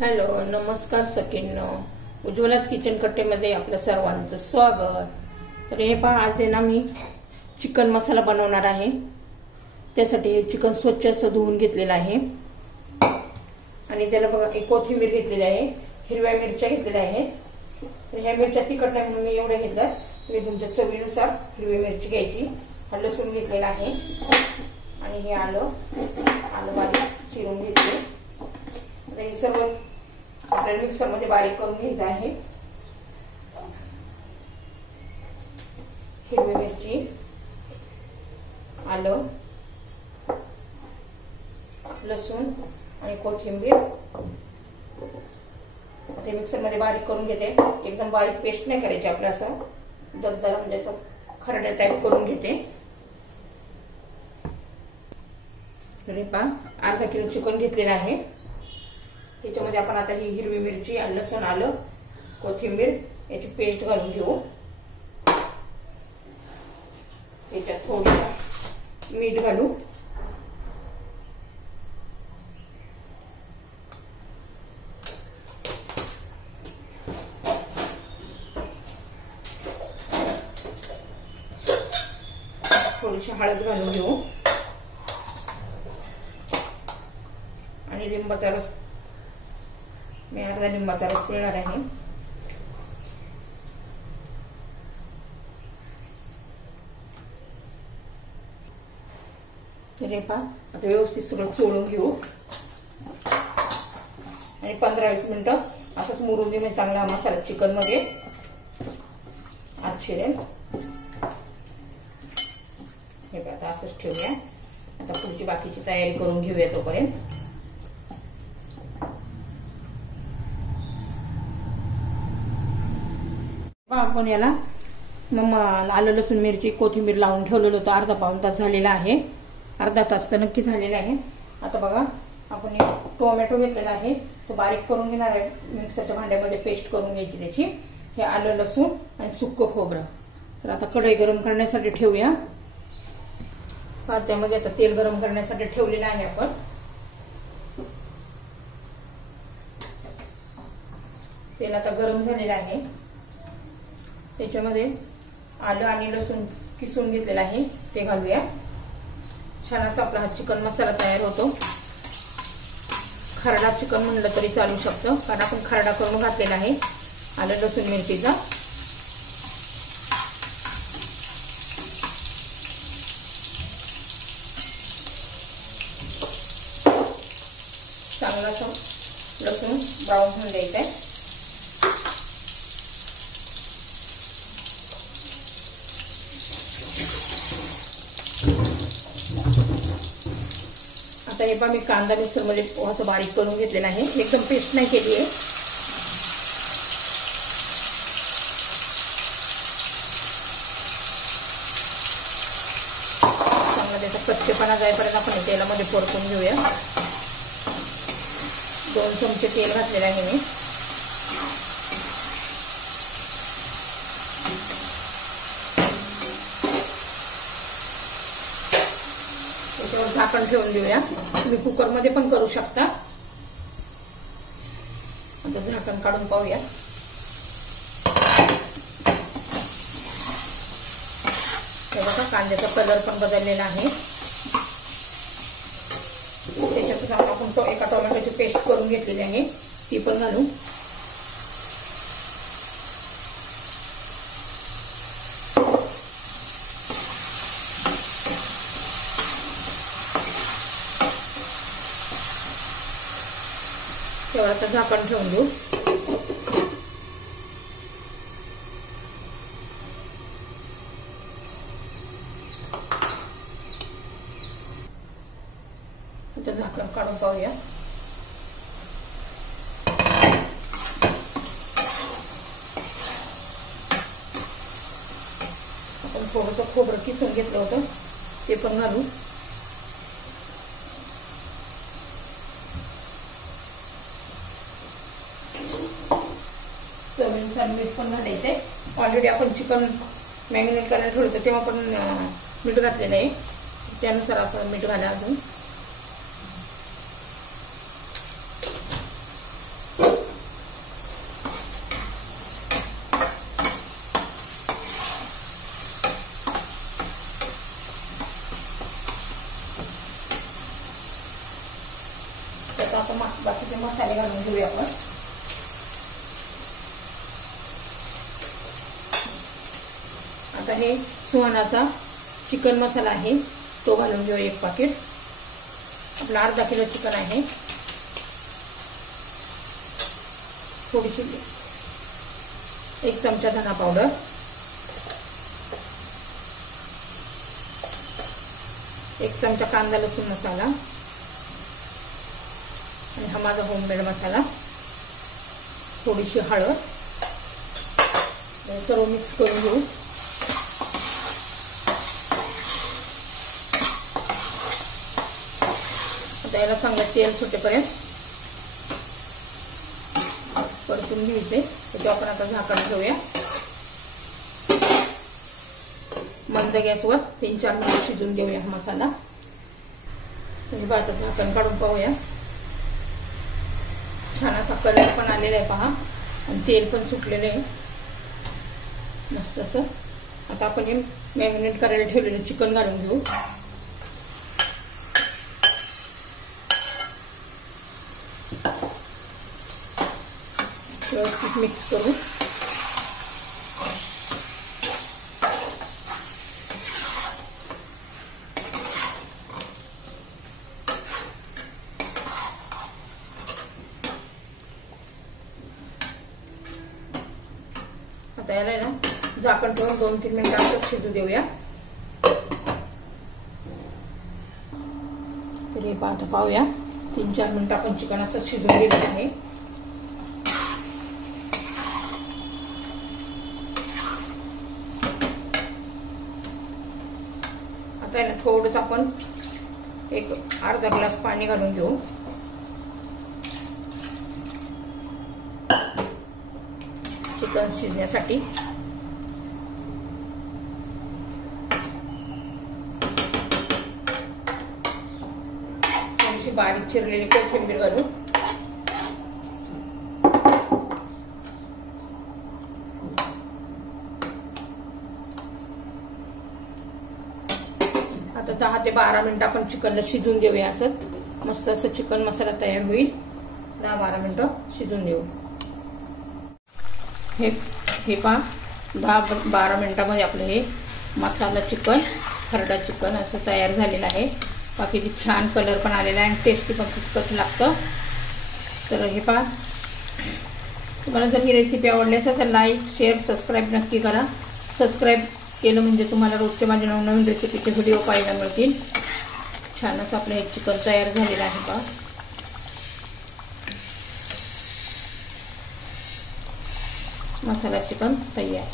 Hello, नमस्कार सखींनो. उज्ज्वलाच kitchen कट्टेमध्ये आपल्या सर्वांचं स्वागत. तर हे पहा, आज आहे ना मी चिकन मसाला बनवणार आहे. त्यासाठी हे चिकन स्वच्छ असं धुवून घेतलेलं आहे आणि त्याला बघा एक कोथिंबीर घेतलेली आहे, हिरव्या मिरच्या घेतलेल्या आहे. तर ह्या मिरच्या तिखट नाही म्हणून मी एवढ्या घेतल्या. तुम्ही तुमच्या चवीनुसार हिरवी मिरची घ्यायची. हा लसूण घेतलेला आहे आणि हे आलं बारीक चिरून घेतले. आता हे सर्व आपल्याला मिक्सर मध्ये बारीक करून घ्यायचं आहे. हिरवी मिरची, आलं, लसूण आणि कोथिंबीर ते मिक्सर मध्ये बारीक करून घेते. एकदम बारीक पेस्ट नाही करायची, आपलं असं दरदरा म्हणजे असं खरड्या टाईप करून घेते. तर पहा, अर्धा किलो चिकन घेतलेलं आहे. त्याच्यामध्ये आपण आता ही हिरवी मिरची, लसूण, आलं, कोथिंबीर याची पेस्ट घालून घेऊ. त्याच्यात थोडं मीठ घालू. थोडीशी हळद घालून घेऊ आणि लिंबाचा रस, मी अर्धा लिंबाचा रस पिळणार आहे. तर पहा, आता व्यवस्थित सगळं चोळून घेऊ आणि 15-20 मिनिटं असंच मुरून देऊ. चांगला मसाला चिकन मध्ये आत शिरेल. हे पहा, आता असंच ठेवूया. आता पुढची बाकीची तयारी करून घेऊया तोपर्यंत. आपण याला मग आलं, लसूण, मिरची, कोथिंबीर लावून ठेवलेलं होतं. अर्धा पाऊण तास झालेला आहे. अर्धा तास तर नक्की झालेला आहे. आता बघा, आपण एक टोमॅटो घेतलेला आहे, तो बारीक करून घेणार आहे. मिक्सरच्या भांड्यामध्ये पेस्ट करून घ्यायची त्याची. हे आलं, लसूण आणि सुक्कं खोबरं. तर आता कढई गरम करण्यासाठी ठेवूया. त्यामध्ये आता तेल गरम करण्यासाठी ठेवलेलं आहे आपण. तेल आता गरम झालेलं आहे. त्याच्यामध्ये आलं आणि लसूण किसून घेतलेला आहे, ते घालूया. छान असा आपला हा चिकन मसाला तयार होतो. खरडा चिकन म्हणलं तरी चालू शकतं, कारण आपण खरडा करून घातलेला आहे आलं, लसूण, मिरचीचा. चांगला असं लसूण ब्राऊन होऊन द्यायचा आहे. आता हे पहा, मी कांदा मिक्सर मध्ये असं बारीक करून घेतलेला आहे. एकदम पेस्ट नाही केली आहे. चांगला त्याचा कच्चेपणा जाईपर्यंत आपण तेलामध्ये परतून घेऊया. 2 चमचे तेल घातलेलं आहे मी. त्याच्यावर झाकण ठेवून देऊया. तुम्ही कुकर मध्ये पण करू शकता. आता झाकण काढून पाहूया. हे बघा, कांद्याचा कलर पण बदललेला आहे. त्याच्यात आपण एका टोमॅटोची पेस्ट करून घेतलेली आहे, ती पण घालू. तेव्हा आता झाकण ठेवून देऊ. आता झाकण काढून पाहूया. आपण थोडंसं खोबरं किसून घेतलं होतं, ते पण घालू. चवीनुसार मीठ पण घालायचंय. ऑलरेडी आपण चिकन मॅरिनेट करायला ठेवलं होतं, तेव्हा पण मीठ घातलेलं आहे. त्यानुसार आपण मीठ घाला अजून. बाकीचे मसाले घालून घेऊया आपण. आता हे सुहानाचा चिकन मसाला आहे तो घालून घेऊ 1 पाकिट. आपला अर्धा किलो चिकन आहे. थोडीशी 1 चमचा धना पावडर, 1 चमचा कांदा लसूण मसाला आणि हा माझा होममेड मसाला, थोडीशी हळद. हे सर्व मिक्स करून घेऊ. आता याला चांगलं तेल सुटेपर्यंत परतून घ्यायचे. त्याच्यावर आपण आता झाकण ठेवूया मंद गॅसवर. 3-4 मिनिट शिजून देऊया हा मसाला. म्हणजे आता झाकण काढून पाहूया. छान असा कलर पण आलेला आहे पहा आणि तेल पण सुटलेलं आहे मस्त असं. आता आपण हे मॅरिनेट करायला ठेवलेलं चिकन घालून घेऊ. व्यवस्थित मिक्स करू. आता याला ना झाकण ठेवून 2-3 मिनिटं असं शिजू देऊया. तर हे आता पाहूया 3-4 मिनिटं आपण चिकन असं शिजून दिलेलं आहे. आता आहे ना थोडंसं आपण 1 अर्धा ग्लास पाणी घालून घेऊ. चिकन शिजण्यासाठी. थोडीशी बारीक चिरलेली कोथिंबीर घालू. आता 10 ते 12 मिनिटं आपण चिकनला शिजून देऊया. असंच मस्त असं चिकन मसाला तयार होईल. 10-12 मिनिटं शिजून देऊ. हे पहा 10-12 मिनिटांमध्ये आपलं हे मसाला चिकन, खरडा चिकन असं तयार झालेलं आहे. बाकी किती छान कलर पण आलेला आहे आणि टेस्टी पण खूपच लागतं. तर हे पहा, तुम्हाला जर ही रेसिपी आवडली असेल तर लाईक, शेअर, सबस्क्राईब नक्की करा. सबस्क्राईब केलं म्हणजे तुम्हाला रोजचे माझे नवनवीन रेसिपीचे व्हिडिओ पाहायला मिळतील. छान असं आपलं हे चिकन तयार झालेलं आहे पहा. मसाला चिकन तयार.